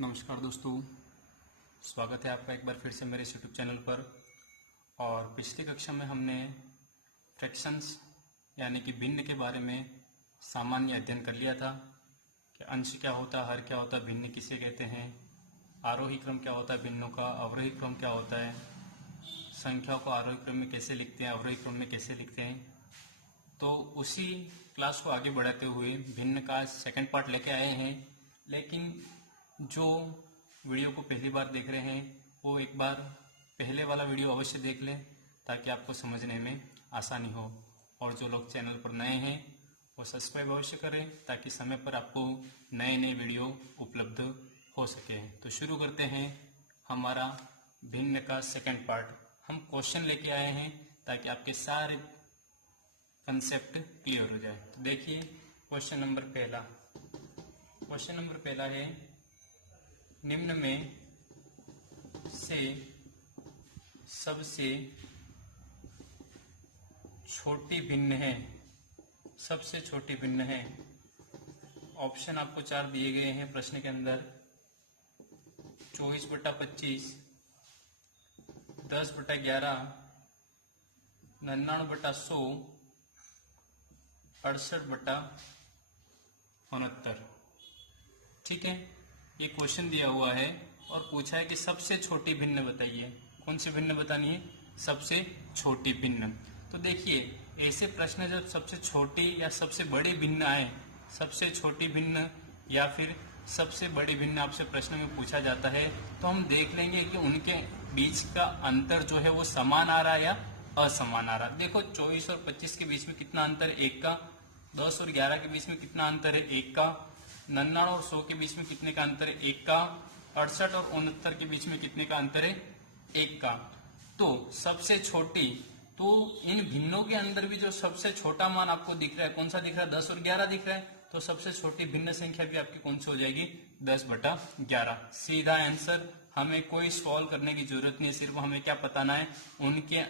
नमस्कार दोस्तों, स्वागत है आपका एक बार फिर से मेरे यूट्यूब चैनल पर। और पिछली कक्षा में हमने फ्रैक्शंस यानी कि भिन्न के बारे में सामान्य अध्ययन कर लिया था कि अंश क्या होता है, हर क्या होता है, भिन्न किसे कहते हैं, आरोही क्रम क्या होता है भिन्नों का, अवरोही क्रम क्या होता है, संख्याओं को आरोही क्रम में कैसे लिखते हैं, अवरोही क्रम में कैसे लिखते हैं। तो उसी क्लास को आगे बढ़ाते हुए भिन्न का सेकंड पार्ट लेके आए हैं। लेकिन जो वीडियो को पहली बार देख रहे हैं वो एक बार पहले वाला वीडियो अवश्य देख लें ताकि आपको समझने में आसानी हो। और जो लोग चैनल पर नए हैं वो सब्सक्राइब अवश्य करें ताकि समय पर आपको नए नए वीडियो उपलब्ध हो सके। तो शुरू करते हैं हमारा भिन्न का सेकंड पार्ट। हम क्वेश्चन लेके आए हैं ताकि आपके सारे कंसेप्ट क्लियर हो जाए। तो देखिए क्वेश्चन नंबर पहला है, निम्न में से सबसे छोटी भिन्न है। सबसे छोटी भिन्न है। ऑप्शन आपको 4 दिए गए हैं प्रश्न के अंदर। 24/25, 10/11, 99/100, 68/69। ठीक है, ये क्वेश्चन दिया हुआ है और पूछा है कि सबसे छोटी भिन्न बताइए। कौन सी भिन्न बतानी है? सबसे छोटी भिन्न। तो देखिए ऐसे प्रश्न जब सबसे छोटी या सबसे बड़ी भिन्न आए, सबसे छोटी भिन्न या फिर सबसे बड़ी भिन्न आपसे प्रश्न में पूछा जाता है तो हम देख लेंगे कि उनके बीच का अंतर जो है वो समान आ रहा है या असमान आ रहा। देखो 24 और 25 के बीच में कितना अंतर है? 1 का। 10 और 11 के बीच में कितना अंतर है? 1 का। 99 और 100 के बीच में कितने का अंतर है? 1 का। 68 और 69 के बीच में कितने का अंतर है? 1 का। तो सबसे छोटी, तो इन भिन्नों के अंदर भी जो सबसे छोटा मान आपको दिख रहा है कौन सा दिख रहा है? 10 और 11 दिख रहा है। तो सबसे छोटी भिन्न संख्या भी आपकी कौन सी हो जाएगी? 10/11। सीधा आंसर। हमें कोई सॉल्व करने की जरूरत नहीं है, सिर्फ हमें क्या बताना है, उनके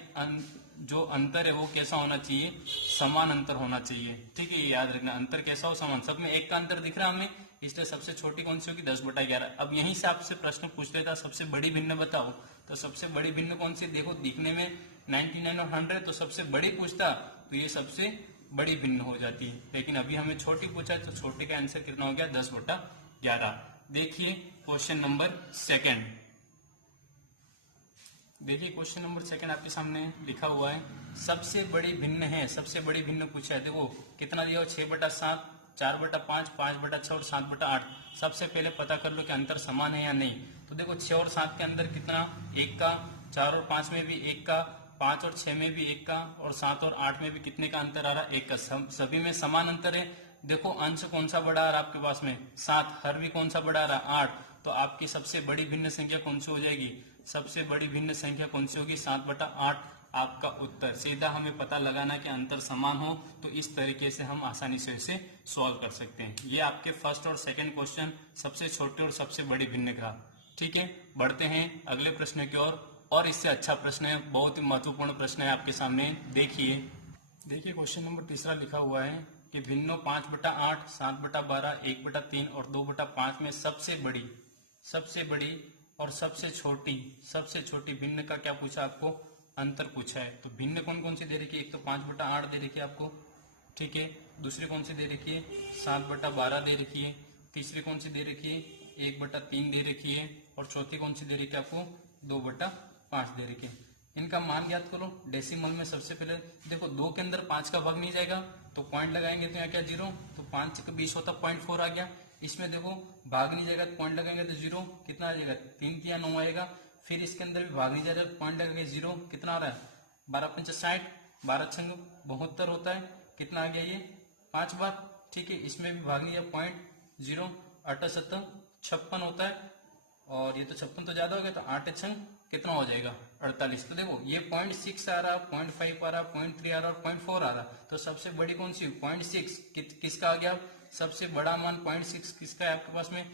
जो अंतर है वो कैसा होना चाहिए? समान अंतर होना चाहिए। ठीक है, ये याद रखना, अंतर कैसा हो? समान। सब में 1 का अंतर दिख रहा है हमें, इसलिए सबसे छोटी कौन सी होगी? 10/11। अब यहीं से आपसे प्रश्न पूछ लेता सबसे बड़ी भिन्न बताओ, तो सबसे बड़ी भिन्न कौन सी? देखो दिखने में 99 और 100, तो सबसे बड़ी पूछता तो ये सबसे बड़ी भिन्न हो जाती है। लेकिन अभी हमें छोटी पूछा है तो छोटे का आंसर कितना हो गया? 10/11। देखिए क्वेश्चन नंबर सेकंड। देखिए क्वेश्चन नंबर सेकंड आपके सामने लिखा हुआ है, सबसे बड़ी भिन्न है। सबसे बड़ी भिन्न पूछा है। देखो कितना दिया हो? 6/7, 4/5, 5/6 और 7/8। सबसे पहले पता कर लो कि अंतर समान है या नहीं। तो देखो 6 और 7 के अंदर कितना? 1 का। 4 और 5 में भी 1 का। 5 और 6 में भी 1 का। और 7 और 8 में भी कितने का अंतर आ रहा? 1 का। सभी में समान अंतर है। देखो अंश कौन सा बड़ा आ रहा है आपके पास में? 7। हर भी कौन सा बड़ा आ रहा? 8। तो आपकी सबसे बड़ी भिन्न संख्या कौन सी हो जाएगी? सबसे बड़ी भिन्न संख्या कौन सी होगी? 7/8 आपका उत्तर। सीधा हमें पता लगाना कि अंतर समान हो, तो इस तरीके से हम आसानी से इसे सॉल्व कर सकते हैं। ये आपके फर्स्ट और सेकंड क्वेश्चन सबसे छोटे और सबसे बड़ी भिन्न का। ठीक है, बढ़ते हैं अगले प्रश्न की ओर। और इससे अच्छा प्रश्न है, बहुत ही महत्वपूर्ण प्रश्न है आपके सामने। देखिए क्वेश्चन नंबर तीसरा लिखा हुआ है कि भिन्नों 5/8, 7/12, 1/3 और 2/5 में सबसे बड़ी और सबसे छोटी भिन्न का क्या पूछा आपको? अंतर पूछा है। तो भिन्न कौन कौन सी दे रखी है? एक तो 5/8 दे रखी है आपको। ठीक है, दूसरी कौन सी दे रखी है? 7/12 दे रखी है। तीसरी कौन सी दे रखी है? 1/3 दे रखी है। और चौथी कौन सी दे रखी है आपको? 2/5 दे रखी है। इनका मान ज्ञात करो। डेसिमल में सबसे पहले देखो 2 के अंदर 5 का भाग नहीं जाएगा तो पॉइंट लगाएंगे तो यहाँ क्या 0, तो 5 का 20 होता 0.4 आ गया। इसमें देखो भाग नहीं जाएगा तो पॉइंट लगाएंगे तो 0, कितना आ जाएगा? 3 किया 9 आएगा। फिर इसके अंदर भी भाग नहीं जाएगा तो पॉइंट लगाएंगे 0, कितना आ रहा है? 12×5 = 60, 12×6 = 72 होता है। कितना आ गया ये? 5 बार। ठीक है, इसमें भी भाग नहीं जाएगा, पॉइंट 0, 8×7 = 56 होता है। और ये तो 56 तो ज्यादा हो गया, तो 8×6 कितना हो जाएगा? 48। तो देखो ये 0.6 आ रहा, 0.5 आ रहा, 0.3 आ रहा और 0.4 आ रहा। तो सबसे बड़ी कौन सी? 0.6 किसका आ गया? सबसे बड़ा मान 0.6 किसका है आपके पास में?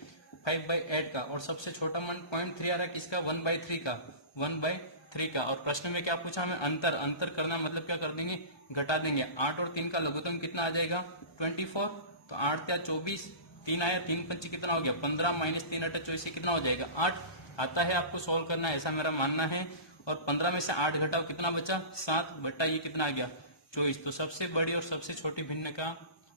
5/8 का। और सबसे छोटा मान 0.3 आ रहा है किसका? 1/3 का। 1/3 का। और प्रश्न में क्या पूछा हमें? अंतर करना मतलब क्या कर देंगे? घटा देंगे। 8 और 3 का लघुत्तम कितना आ जाएगा? 24। तो 8 × 24 3 आया, 3 पंची कितना हो गया 15, माइनस 3 अट्ठा 24 कितना हो जाएगा 8 आता है। आपको सॉल्व करना है ऐसा मेरा मानना है। और 15 में से 8 घटाओ कितना बचा 7 बटा ये कितना आ गया 24। तो सबसे बड़ी और सबसे छोटी भिन्न का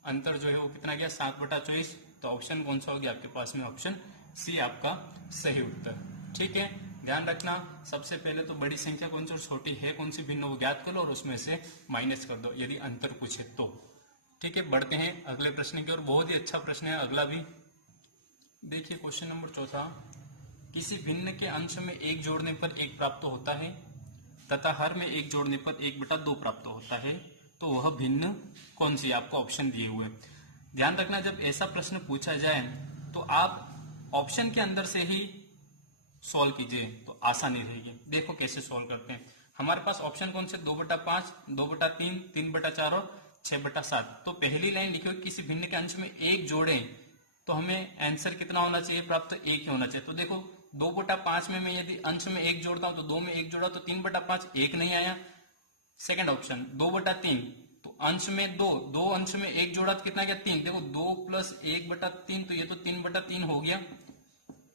अंतर जो है वो कितना गया 7 बटा 24। तो ऑप्शन कौन सा हो गया आपके पास में, ऑप्शन सी आपका सही उत्तर। ठीक है, ध्यान रखना सबसे पहले तो बड़ी संख्या कौन सी और छोटी है कौन सी भिन्न वो ज्ञात कर लो और उसमें से माइनस कर दो यदि अंतर पूछे तो। ठीक है, बढ़ते हैं अगले प्रश्न की ओर। बहुत ही अच्छा प्रश्न है अगला भी। देखिए क्वेश्चन नंबर चौथा, किसी भिन्न के अंश में 1 जोड़ने पर 1 प्राप्त होता है तथा हर में 1 जोड़ने पर 1/2 प्राप्त होता है, तो वह भिन्न कौन सी, आपको ऑप्शन दिए हुए। ध्यान रखना जब ऐसा प्रश्न पूछा जाए तो आप ऑप्शन के अंदर से ही सॉल्व कीजिए तो आसानी रहेगी। देखो कैसे सॉल्व करते हैं। हमारे पास ऑप्शन कौन से 2/5, 2/3, 3/4 और 6/7। तो पहली लाइन लिखी हुई किसी भिन्न के अंश में 1 जोड़े तो हमें आंसर कितना होना चाहिए प्राप्त 1 ही होना चाहिए। तो देखो 2/5 में मैं यदि अंश में 1 जोड़ता हूं तो 2 में 1 जोड़ा तो 3/5 1 नहीं आया। सेकंड ऑप्शन 2/3 तो अंश में 2 अंश में 1 जोड़ा तो कितना गया 3। देखो 2 + 1/3 तो ये तो 3/3 हो गया,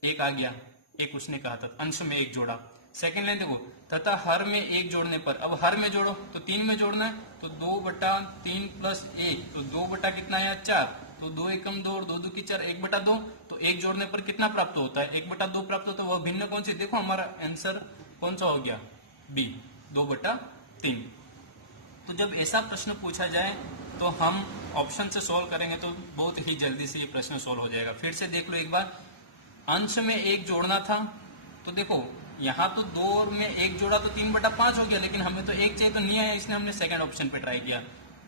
1 आ गया, एक उसने कहा था अंश में 1 जोड़ा। सेकंड लाइन देखो तथा हर में 1 जोड़ने पर, अब हर में जोड़ो तो 3 में जोड़ना है तो 2/3 + 1 तो 2 बटा कितना आया 4 तो 2 एकम 2 और 2 दो की 4 1/2 तो 1 जोड़ने पर कितना प्राप्त होता है 1/2 प्राप्त होता है। वह भिन्न कौन सी, देखो हमारा आंसर कौन सा हो गया बी 2/3। तो जब ऐसा प्रश्न पूछा जाए तो हम ऑप्शन से सॉल्व करेंगे तो बहुत ही जल्दी से ये प्रश्न सॉल्व हो जाएगा। फिर से देख लो एक बार, अंश में 1 जोड़ना था तो देखो यहाँ तो 2 में 1 जोड़ा तो 3/5 हो गया, लेकिन हमें तो 1 चाहिए तो नहीं आया, इसलिए हमने सेकंड ऑप्शन पे ट्राई किया।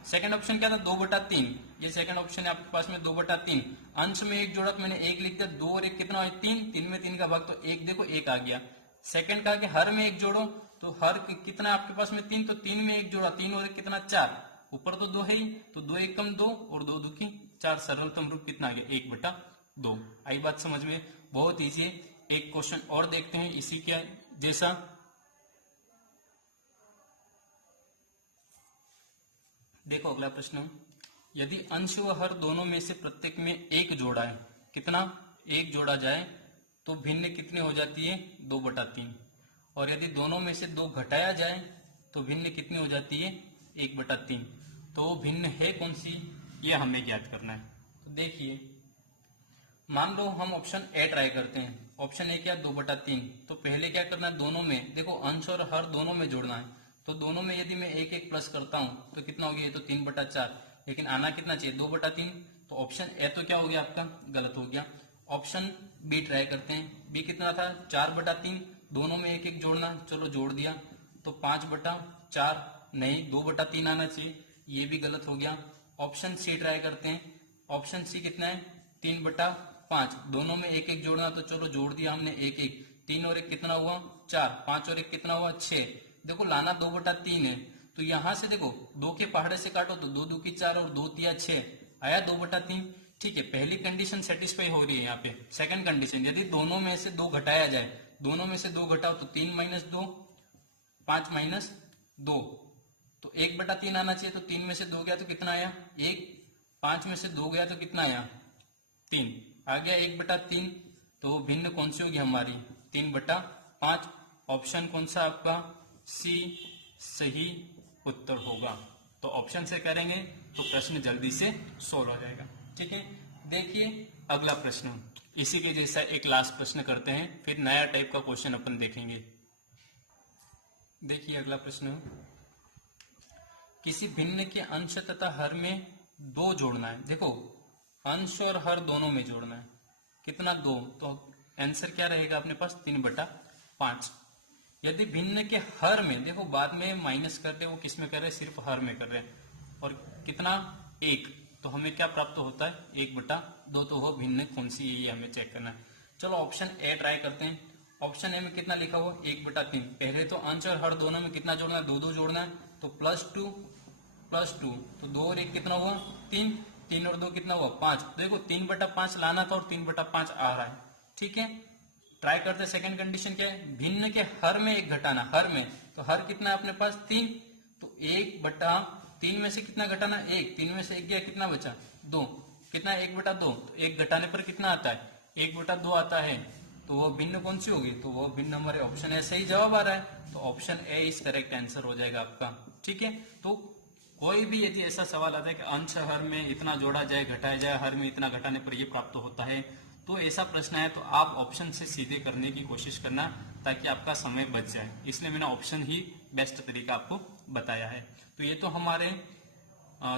सेकंड ऑप्शन क्या था 2/3, ये सेकंड ऑप्शन है आपके पास में 2/3। अंश में 1 जोड़ा तो मैंने 1 लिख दिया, 2 और 1 कितना है 3, 3 में 3 का भाग तो 1, देखो 1 आ गया। सेकंड का कि हर में 1 जोड़ो तो हर कितना आपके पास में 3 तो 3 में 1 जोड़ा 3 और 1 कितना 4, ऊपर तो 2 है ही तो 2 एकम 2 और 2 2 की 4, सरलतम रूप कितना आ गया 1/2। आई बात समझ में, बहुत ईजी है। एक क्वेश्चन और देखते हैं इसी के जैसा। देखो अगला प्रश्न, यदि अंश व हर दोनों में से प्रत्येक में 1 जोड़ा है, कितना 1 जोड़ा जाए तो भिन्न कितनी हो जाती है 2/3। और यदि दोनों में से 2 घटाया जाए तो भिन्न कितनी हो जाती है 1/3। तो वो भिन्न है कौन सी, ये हमें ज्ञात करना है। तो देखिए मान लो हम ऑप्शन ए ट्राई करते हैं। ऑप्शन ए क्या 2/3। तो पहले क्या करना है, दोनों में देखो अंश और हर दोनों में जोड़ना है। तो दोनों में यदि मैं 1 प्लस करता हूं तो कितना हो गया, ये तो 3/4, लेकिन आना कितना चाहिए 2/3। तो ऑप्शन ए तो क्या हो गया आपका गलत हो गया। ऑप्शन बी ट्राई करते हैं। बी कितना था 4/3, दोनों में 1 जोड़ना, चलो जोड़ दिया तो 5/4, नहीं 2/3 आना चाहिए, ये भी गलत हो गया। ऑप्शन सी ट्राई करते हैं। ऑप्शन सी कितना है 3/5, दोनों में 1 जोड़ना, तो चलो जोड़ दिया हमने 1 3 और 1 कितना हुआ 4, 5 और 1 कितना हुआ 6। देखो लाना 2/3 है तो यहां से देखो 2 के पहाड़े से काटो तो 2 2 की 4 और 2 3 6 आया 2/3। ठीक है, पहली कंडीशन सेटिस्फाई हो रही है यहाँ पे। सेकंड कंडीशन, यदि दोनों में से 2 घटाया जाए, दोनों में से 2 घटाओ तो 3 - 2 5 - 2 तो 1/3 आना चाहिए। तो 3 में से 2 गया तो कितना आया 1, 5 में से 2 गया तो कितना आया 3 आ गया 1/3। तो भिन्न कौन सी होगी हमारी 3/5। ऑप्शन कौन सा आपका सी सही उत्तर होगा। तो ऑप्शन से करेंगे तो प्रश्न जल्दी से सोल्व हो जाएगा। ठीक है, देखिए अगला प्रश्न इसी के जैसा एक लास्ट प्रश्न करते हैं, फिर नया टाइप का क्वेश्चन अपन देखेंगे। देखिए अगला प्रश्न, किसी भिन्न के अंश तथा हर में 2 जोड़ना है। देखो अंश और हर दोनों में जोड़ना है, कितना 2, तो आंसर क्या रहेगा अपने पास 3/5। यदि भिन्न के हर में, देखो बाद में माइनस कर रहे, वो किस में कर रहे हैं सिर्फ हर में कर रहे हैं, और कितना 1, तो हमें क्या प्राप्त होता है 1/2। तो वो भिन्न कौन सी, ये हमें चेक करना है। चलो ऑप्शन ए ट्राई करते हैं। ऑप्शन ए में कितना लिखा हुआ 1/3। पहले तो अंश और हर दोनों में कितना जोड़ना है 2 2 जोड़ना है, तो +2 +2 तो 2 और 1 कितना हुआ 3, 3 और 2 कितना हुआ 5। देखो 3/5 लाना था और 3/5 आ रहा है। ठीक है, ट्राई करते सेकंड कंडीशन क्या है, भिन्न के हर में 1 घटाना, हर में तो हर कितना है अपने पास 3, तो 1/3 में से कितना घटाना 1, 3 में से 1 गया कितना बचा 2, कितना 1/2, तो 1 घटाने पर कितना आता है 1/2 आता है, तो वो भिन्न कौन सी होगी, तो वो भिन्न हमारे ऑप्शन ए से ही जवाब आ रहा है, तो option A is correct answer हो जाएगा आपका। ठीक है, तो कोई भी यदि ऐसा सवाल आता है कि अंश हर में इतना जोड़ा जाए घटाया जाए, हर में इतना घटाने पर ये प्राप्त होता है, तो ऐसा प्रश्न है तो आप ऑप्शन से सीधे करने की कोशिश करना ताकि आपका समय बच जाए, इसलिए मैंने ऑप्शन ही बेस्ट तरीका आपको बताया है। तो ये तो हमारे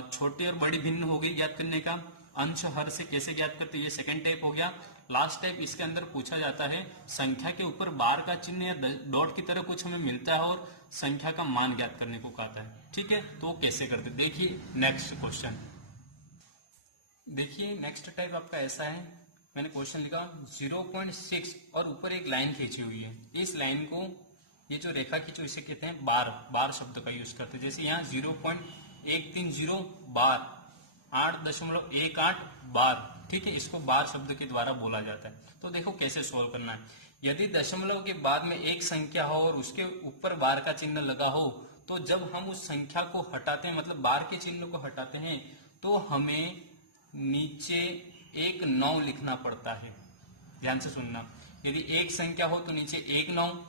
छोटी और बड़ी भिन्न हो गई ज्ञात करने का, अंश हर से कैसे ज्ञात करते, ये सेकंड टाइप हो गया। लास्ट टाइप इसके अंदर पूछा जाता है संख्या के ऊपर बार का चिन्ह या डॉट की तरह कुछ हमें मिलता है और संख्या का मान ज्ञात करने को कहता है। ठीक है, तो कैसे करते, देखिए नेक्स्ट क्वेश्चन। देखिए नेक्स्ट टाइप आपका ऐसा है, मैंने क्वेश्चन लिखा 0.6 और ऊपर एक लाइन खींची हुई है, इस लाइन को ये जो रेखा खींचो इसे कहते हैं बार, बार शब्द का यूज करते हैं। जैसे यहाँ 0.130 बार, 8.18 बार, ठीक है, इसको बार शब्द के द्वारा बोला जाता है। तो देखो कैसे सोल्व करना है। यदि दशमलव के बाद में एक संख्या हो और उसके ऊपर बार का चिन्ह लगा हो, तो जब हम उस संख्या को हटाते हैं, मतलब बार के चिन्ह को हटाते हैं, तो हमें नीचे एक 9 लिखना पड़ता है। ध्यान से सुनना, यदि एक संख्या हो तो नीचे एक 9,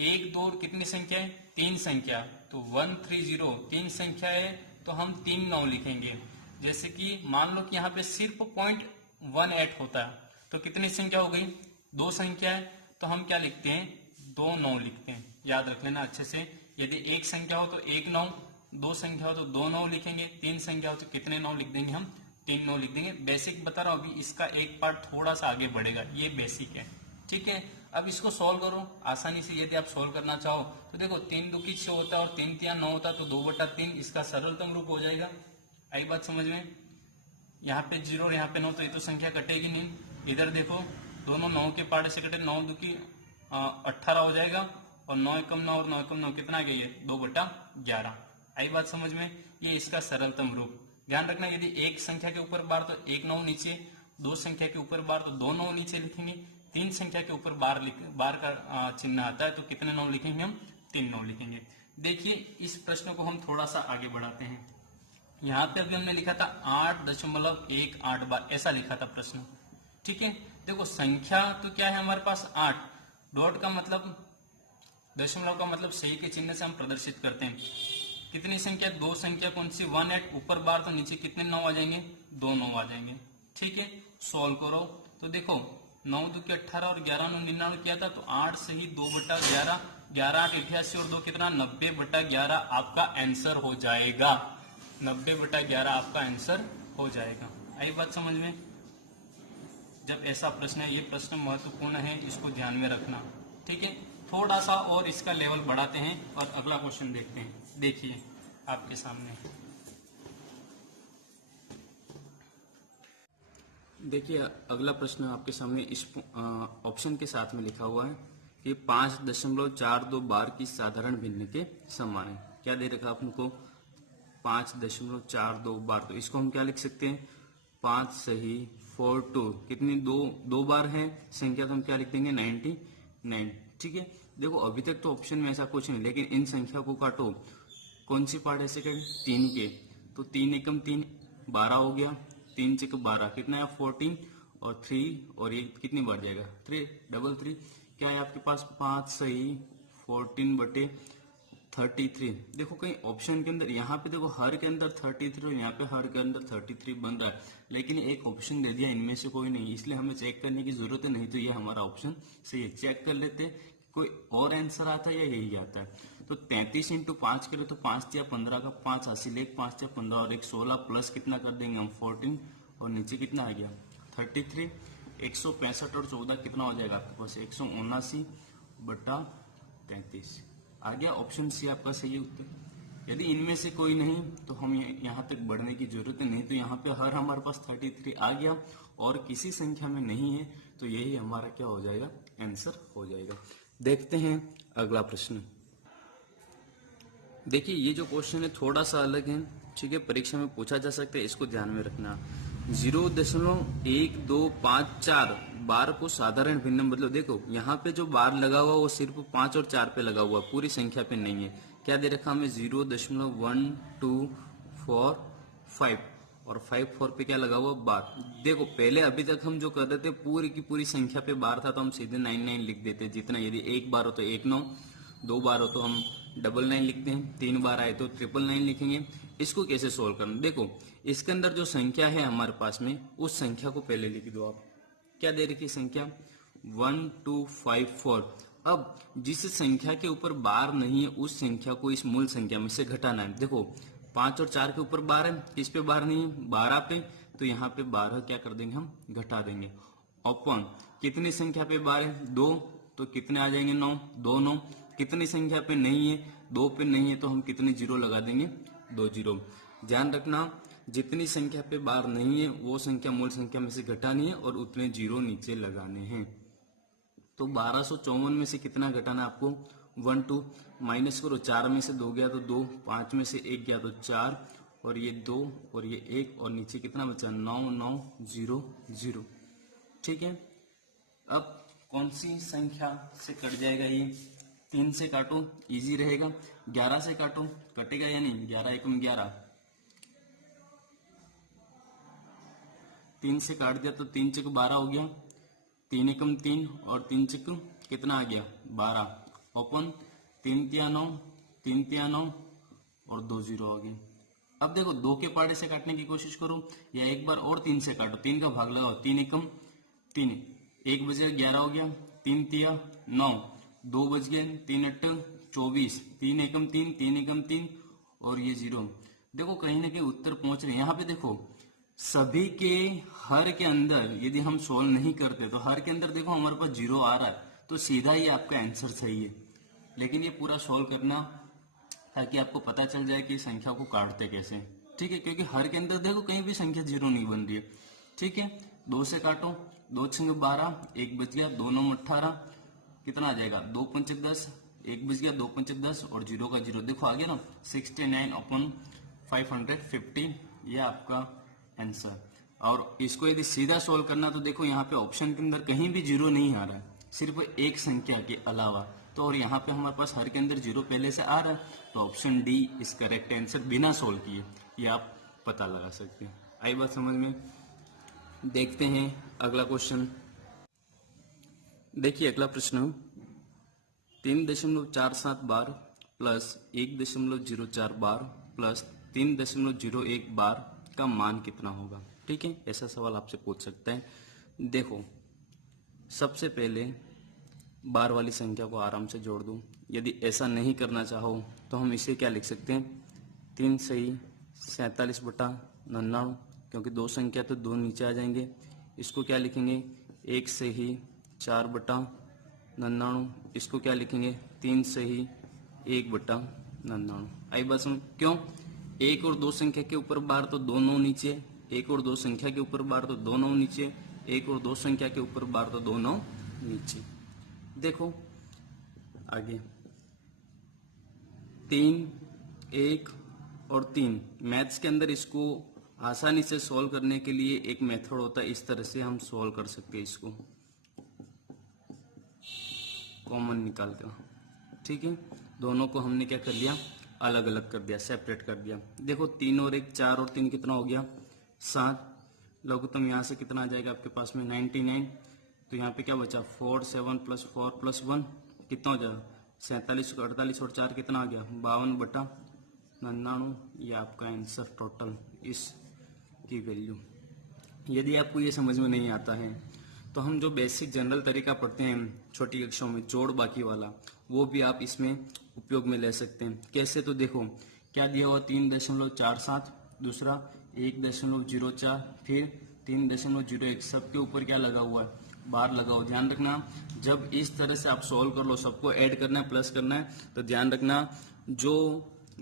एक दो कितनी संख्या है, 3 संख्या, तो 130 3 संख्या है तो हम 3 9 लिखेंगे। जैसे कि मान लो कि यहाँ पे सिर्फ 0.18 होता है, तो कितनी संख्या हो गई, 2 संख्या है, तो हम क्या लिखते हैं 2 9 लिखते हैं। याद रख लेना अच्छे से, यदि एक संख्या हो तो 1 9, 2 संख्या हो तो 2 9 लिखेंगे, 3 संख्या हो तो कितने 9 लिख देंगे, हम 3 9 लिख देंगे। बेसिक बता रहा हूं, अभी इसका एक पार्ट थोड़ा सा आगे बढ़ेगा, ये बेसिक है। ठीक है, अब इसको सॉल्व करो आसानी से। यदि आप सॉल्व करना चाहो तो देखो 3 2 की 6 होता है और 3 3 9 होता है, तो 2/3 इसका सरलतम रूप हो जाएगा। आई बात समझ में, यहाँ पे 0 और यहाँ पे 9, तो ये तो संख्या कटेगी नहीं। इधर देखो दोनों 9 के पार्ट से कटे, 9 2 की 18 हो जाएगा और 9 एकम 9 और 9 एकम 9 कितना आ गया, ये 2/11। आई बात समझ में, ये इसका सरलतम रूप। ध्यान रखना, यदि एक संख्या के ऊपर बार तो 1 9 नीचे, 2 संख्या के ऊपर बार तो 2 9 नीचे लिखेंगे, 3 संख्या के ऊपर बार का चिन्ह आता है तो कितने 9 लिखेंगे, हम 3 9 लिखेंगे। देखिए इस प्रश्न को हम थोड़ा सा आगे बढ़ाते हैं। यहाँ पे अभी हमने लिखा था 8.18 बार, ऐसा लिखा था प्रश्न। ठीक है, देखो संख्या तो क्या है हमारे पास 8, डॉट का मतलब दशमलव का मतलब सही के चिन्ह से हम प्रदर्शित करते हैं। कितनी संख्या, 2 संख्या, कौन सी 18, ऊपर बार तो नीचे कितने 9 आ जाएंगे, 2 9 आ जाएंगे। ठीक है, सॉल्व करो तो देखो 9 2 के 18 और 11 9 99 किया था, तो 8 से ही 2/11, 11 8 88 और 2 कितना 90/11 आपका आंसर हो जाएगा। 90/11 आपका आंसर हो जाएगा। आई बात समझ में, जब ऐसा प्रश्न है, ये प्रश्न महत्वपूर्ण है, इसको ध्यान में रखना। ठीक है, थोड़ा सा और इसका लेवल बढ़ाते हैं और अगला क्वेश्चन देखते हैं। देखिए आपके सामने, देखिए अगला प्रश्न आपके सामने इस ऑप्शन के साथ में लिखा हुआ है कि 5.42 बार की साधारण भिन्न के समान है। क्या दे रखा आपको, 5.42 बार, तो इसको हम क्या लिख सकते हैं, 5 सही 4 2, कितनी दो बार है संख्या, तो हम क्या लिख देंगे 99। ठीक है, देखो अभी तक तो ऑप्शन में ऐसा कुछ नहीं, लेकिन इन संख्या को काटो, कौन सी पार्ट है सेकंड, 3 के, तो 3 एकम 3 12 हो गया, 3 से 12 कितना है 14 और 3 और ये कितनी बार जाएगा 3 क्या है आपके पास 5 सही 14/33। देखो कहीं ऑप्शन के अंदर, यहाँ पे देखो हर के अंदर 33 और यहाँ पे हर के अंदर 33 बन रहा है, लेकिन एक ऑप्शन दे दिया इनमें से कोई नहीं, इसलिए हमें चेक करने की जरूरत नहीं, तो ये हमारा ऑप्शन सही है। चेक कर लेते कोई और आंसर आता है या यही आता है। तो 33 × 5 करें तो 5 या 15 का 5 हासिल, एक 5 या 15 और एक 16 प्लस कितना कर देंगे हम 14 और नीचे कितना आ गया 33, 165 और 14 कितना हो जाएगा आपके पास 179/33 आ गया। ऑप्शन सी आपका सही उत्तर। यदि इनमें से कोई नहीं तो हम यहाँ तक बढ़ने की जरूरत नहीं, तो यहाँ पे हर हमारे पास 33 आ गया और किसी संख्या में नहीं है, तो यही हमारा क्या हो जाएगा आंसर हो जाएगा। देखते हैं अगला प्रश्न। देखिए ये जो क्वेश्चन है थोड़ा सा अलग है, ठीक है, परीक्षा में पूछा जा सकता है, इसको ध्यान में रखना। 0.1254 बार को साधारण भिन्न, मतलब देखो यहाँ पे जो बार लगा हुआ वो सिर्फ 5 और 4 पे लगा हुआ, पूरी संख्या पे नहीं है। क्या दे रखा हमें 0.1245, और 5 4 पे क्या लगा हुआ बार। देखो पहले अभी तक हम जो कर रहे थे पूरी की पूरी संख्या पे बार था तो हम सीधे 99 लिख देते, जितना यदि एक बार हो तो 19, 2 बार हो तो हम 99 लिखते हैं, 3 बार आए तो 999 लिखेंगे। इसको कैसे सोल्व करना, देखो इसके अंदर जो संख्या है हमारे पास में उस संख्या को पहले लिख दो आप। क्या दे रखी संख्या 1 2 5 4। अब जिस संख्या के ऊपर बार नहीं है उस संख्या को इस मूल संख्या में से घटाना है। देखो 5 और 4 के ऊपर बार है, किस पे बार नहीं है 12 पे, तो यहाँ पे 12 क्या कर देंगे हम घटा देंगे। अपन कितनी संख्या पे बार है 2, तो कितने आ जाएंगे 9, 2 9। कितनी संख्या पे नहीं है 2 पे नहीं है तो हम कितने जीरो लगा देंगे 2 जीरो। ध्यान रखना जितनी संख्या पे बार नहीं है वो संख्या मूल संख्या में से घटानी है और उतने जीरो नीचे लगाने हैं। तो 1254 में से कितना घटाना है आपको 1 2 माइनस करो, 4 में से 2 गया तो 2, 5 में से 1 गया तो 4 और ये 2 और ये 1 और नीचे कितना बचा 9 9 0 0। ठीक है, अब कौन सी संख्या से कट जाएगा ये 3 से काटो इजी रहेगा, 11 से काटो कटेगा या नहीं 11 एकम 11, 3 से काट दिया तो 3 चक 12 हो गया, 3 एकम 3 और 3 चक कितना आ गया 12। ओपन 3 तिया 9, 3 तिया 9 और 2 जीरो आ गए। अब देखो 2 के पार्टे से काटने की कोशिश करो या एक बार और 3 से काटो, 3 का भाग लगाओ, 3 एकम 3, 1 बज गया 11 हो गया, 3 तिया 9, 2 बज गए 3 अट्ठ 24, 3 एकम 3, 3 एकम 3 और ये जीरो। देखो कहीं ना कहीं उत्तर पहुंच रहे हैं। यहाँ पे देखो सभी के हर के अंदर यदि हम सोल्व नहीं करते तो हर के अंदर देखो हमारे पास जीरो आ रहा है तो सीधा ही आपका आंसर सही है। लेकिन ये पूरा सोल्व करना ताकि आपको पता चल जाए कि संख्या को काटते कैसे, ठीक है, क्योंकि हर के अंदर देखो कहीं भी संख्या जीरो नहीं बन रही है। ठीक है, 2 से काटो, 2 छंग 12, 1 बच गया, 2 9 18, कितना आ जाएगा 2 पंच 10, 1 बच गया, 2 पंच 10 और जीरो का जीरो देखो आ गया ना 69 अपॉन 550, ये आपका आंसर। और इसको यदि सीधा सोल्व करना तो देखो यहाँ पे ऑप्शन के अंदर कहीं भी जीरो नहीं आ रहा है, सिर्फ एक संख्या के अलावा। तो और यहाँ पे हमारे पास हर के अंदर जीरो पहले से आ रहा है तो ऑप्शन डी इस करेक्ट आंसर बिना सोल्व किए ये आप पता लगा सकते हैं। आई बात समझ में। देखते हैं अगला क्वेश्चन। देखिए अगला प्रश्न 3.47 बार प्लस 1.04 बार प्लस 3.01 बार का मान कितना होगा। ठीक है, ऐसा सवाल आपसे पूछ सकता है। देखो सबसे पहले बार वाली संख्या को आराम से जोड़ दूं। यदि ऐसा नहीं करना चाहो तो हम इसे क्या लिख सकते हैं 3 सही 47/99, क्योंकि दो संख्या तो दो नीचे आ जाएंगे। इसको क्या लिखेंगे 1 सही 4/99, इसको क्या लिखेंगे 3 सही 1/99। आई बस हम क्यों एक और दो संख्या के ऊपर बार तो दोनों नीचे, एक और दो संख्या के ऊपर बार तो दोनों नीचे, एक और दो संख्या के ऊपर बार तो दोनों नीचे। देखो आगे 3 1 और 3 मैथ्स के अंदर इसको आसानी से सॉल्व करने के लिए एक मेथड होता है, इस तरह से हम सॉल्व कर सकते हैं इसको कॉमन निकाल कर। ठीक है, दोनों को हमने क्या कर लिया अलग अलग कर दिया, सेपरेट कर दिया। देखो 3 और 1 4 और 3 कितना हो गया 7, लघुत्तम यहाँ से कितना आ जाएगा आपके पास में 99, तो यहाँ पे क्या बचा 4 7 + 4 + 1 कितना हो जाएगा 47, 48 और 4 कितना आ गया 52/99। ये आपका आंसर टोटल इस की वैल्यू। यदि आपको ये समझ में नहीं आता है तो हम जो बेसिक जनरल तरीका पढ़ते हैं छोटी कक्षाओं में जोड़ बाकी वाला, वो भी आप इसमें उपयोग में ले सकते हैं। कैसे, तो देखो क्या दिया हुआ 3.47, दूसरा 1.04, फिर 3.01, सबके ऊपर क्या लगा हुआ है बार लगा हुआ। ध्यान रखना जब इस तरह से आप सॉल्व कर लो, सबको ऐड करना है प्लस करना है, तो ध्यान रखना जो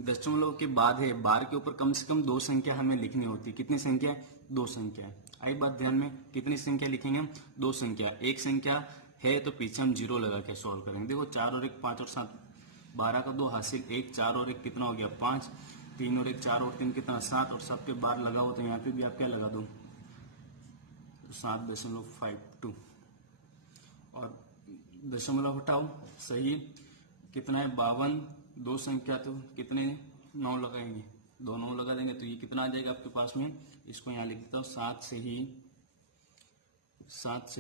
दशमलव के बाद है बार के ऊपर कम से कम दो संख्या हमें लिखनी होती है। कितनी संख्या दो संख्या है। आई बात ध्यान में, कितनी संख्या लिखेंगे हम दो संख्या, एक संख्या है तो पीछे हम जीरो लगा के सॉल्व करेंगे। देखो 4 और 1 5 और 7 12 का 2 हासिल 1, 4 और 1 कितना हो गया 5, 3 और 1 4 और 3 कितना 7 और सब पे बार लगा हो तो यहाँ पे भी आप क्या लगा दो 7.52 और दशमलव हटाओ सही कितना है 52, दो संख्या तो कितने 9 लगाएंगे दोनों लगा देंगे तो ये कितना आ जाएगा आपके पास में, इसको यहाँ लिख देता हूँ 7 से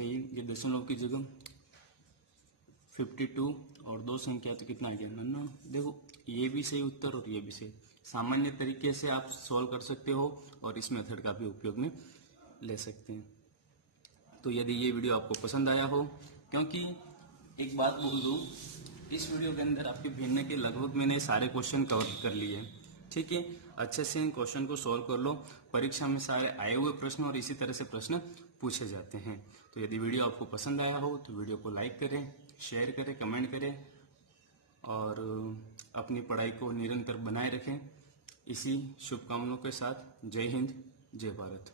ही ये दशमलव की जगह 52 और 2 संख्या तो कितना आ गया 99। देखो ये भी सही उत्तर और ये भी सही। सामान्य तरीके से आप सॉल्व कर सकते हो और इस मेथड का भी उपयोग में ले सकते हैं। तो यदि ये वीडियो आपको पसंद आया हो, क्योंकि एक बात बोल दूं, इस वीडियो के अंदर आपके भिन्न के लगभग मैंने सारे क्वेश्चन कवर कर लिए, ठीक है। अच्छे से इन क्वेश्चन को सॉल्व कर लो, परीक्षा में सारे आए हुए प्रश्न और इसी तरह से प्रश्न पूछे जाते हैं। तो यदि वीडियो आपको पसंद आया हो तो वीडियो को लाइक करें, शेयर करें, कमेंट करें और अपनी पढ़ाई को निरंतर बनाए रखें। इसी शुभकामनाओं के साथ जय हिंद, जय भारत।